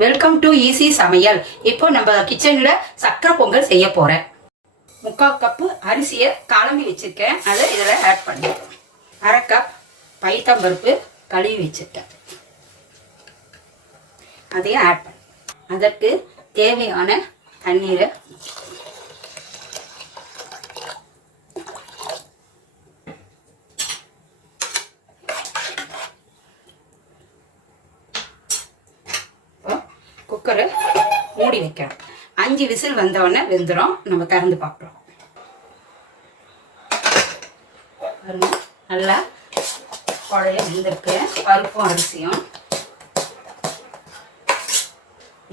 Welcome to easy சமையல் இப்போ நம்ம கிச்சனில் சக்கரை பொங்கல் செய்ய போகிறேன் முக்கால் கப்பு அரிசியை கலம்பி வச்சுருக்கேன். அதை இதில் ஆட் பண்ணிட்டேன். அரை கப் பைத்தம்பருப்பு கழுவி வச்சுருக்கேன். அதையும் ஆட் பண்ண அதற்கு தேவையான தண்ணீரை இப்போ குக்கரை மூடி வைக்கணும் அஞ்சு விசில் வந்தவுடனே வெந்துடும் நம்ம திறந்து பார்க்குறோம். நல்லா குழைய வெந்திருக்கு. பருப்பும் அரிசியும்.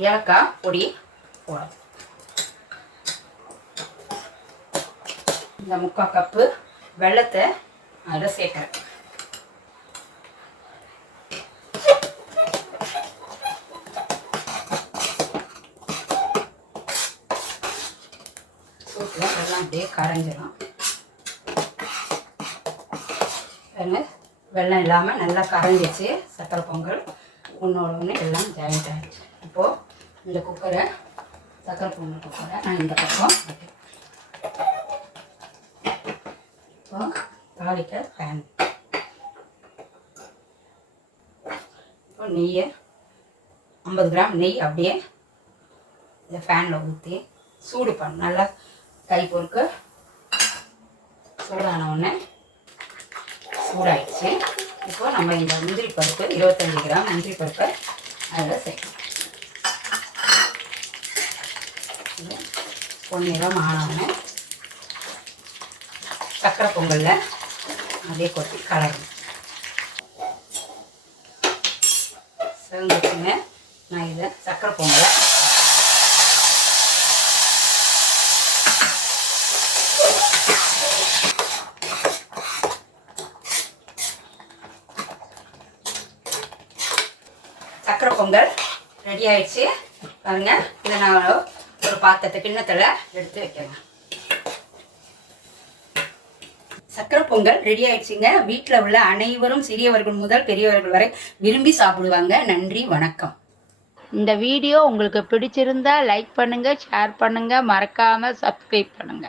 ஏலக்காய் பொடி போடும் இந்த முக்கால் கப்பு வெள்ளத்தை அதில் சேர்க்குறேன் சூட்டில் எல்லாம் அப்படியே கரைஞ்சிடும் வெள்ளம் இல்லாமல் நல்லா கரைஞ்சிச்சு சக்கரை பொங்கல். ஒன்றோட ஒன்று எல்லாம் ஜாயிண்ட் ஆகிடுச்சு இப்போது இந்த குக்கரை சக்கரை பொங்கல் குக்கரை நான் இந்த பக்கம் இப்போ தாளிக்க பேன் இப்போ நெய்யை ஐம்பது கிராம் நெய் அப்படியே இந்த ஃபேனில் ஊற்றி சூடு பண்ண. நல்லா தை பொறுக்க. சூடான உடனே சூடாயிடுச்சு. இப்போ நம்ம இந்த முந்திரி பருப்பு இருபத்தஞ்சி கிராம் முந்திரி பருப்பை அதில் சேர்க்கணும். இது பொன்னிறம் ஆனவுடனே சக்கரை பொங்கலில் அப்படியே கொட்டி கலரணும். சிவந்துச்சுங்க நான் இதை சக்கரை பொங்கலை சக்கரை பொங்கல் ரெடி ஆயிடுச்சு. பாருங்க இதை நான் ஒரு பாத்திரத்தை கிண்ணத்தில் எடுத்து வைக்கிறேன். சக்கரை பொங்கல் ரெடி ஆயிடுச்சுங்க. வீட்டில் உள்ள அனைவரும் சிறியவர்கள் முதல் பெரியவர்கள் வரை விரும்பி சாப்பிடுவாங்க. நன்றி வணக்கம். இந்த வீடியோ உங்களுக்கு பிடிச்சிருந்தா லைக் பண்ணுங்க ஷேர் பண்ணுங்க மறக்காம சப்ஸ்கிரைப் பண்ணுங்க.